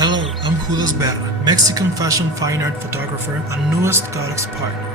Hello, I'm Jvdas Berra, Mexican fashion fine art photographer and newest Godox partner.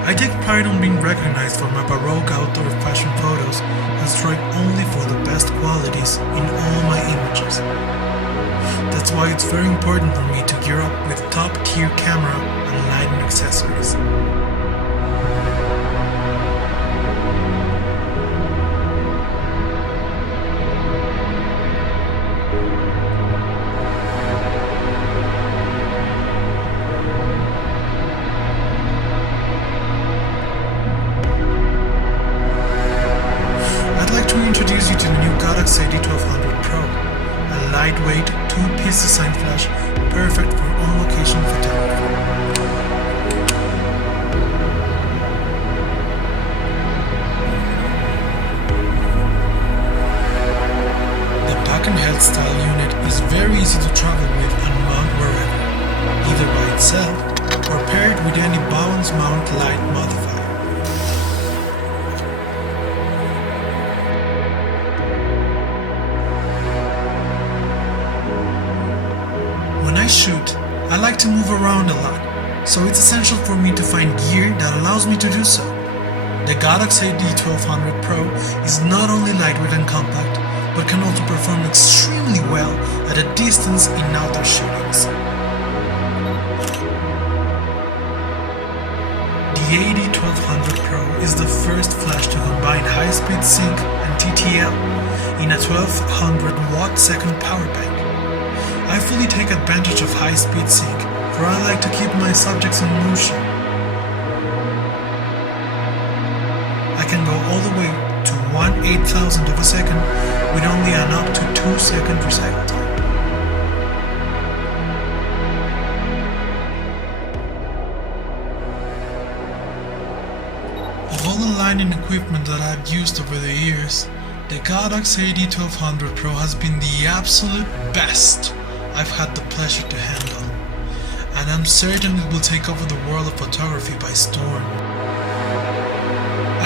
I take pride on being recognized for my baroque outdoor fashion photos and strive only for the best qualities in all my images. That's why it's very important for me to gear up with top-tier camera and lighting accessories. Introduce you to the new Godox 1200 Pro, a lightweight two-piece design flash perfect for on-location photography. The pack-and-held style unit is very easy to travel with and mount wherever, either by itself or paired with any balance mount light modifier. When I shoot, I like to move around a lot, so it's essential for me to find gear that allows me to do so. The Godox 1200 Pro is not only lightweight and compact, but can also perform extremely well at a distance in outdoor shootings. The 1200 Pro is the first flash to combine high-speed sync and TTL in a 1200 watt-second power bank. I fully take advantage of high-speed sync, for I like to keep my subjects in motion. I can go all the way to 1/8000th of a second with only an up to 2-second recycle time. Of all the lighting equipment that I've used over the years, the Godox 1200 Pro has been the absolute best I've had the pleasure to handle, and I'm certain it will take over the world of photography by storm.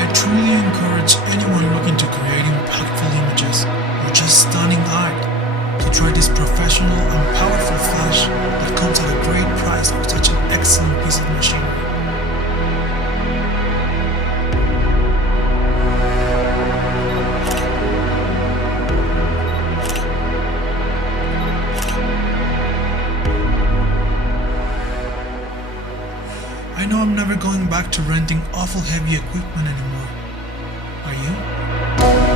I truly encourage anyone looking to create impactful images or just stunning art to try this professional and powerful flash that comes at a great price for such an excellent piece of machinery. I know I'm never going back to renting awful heavy equipment anymore. Are you?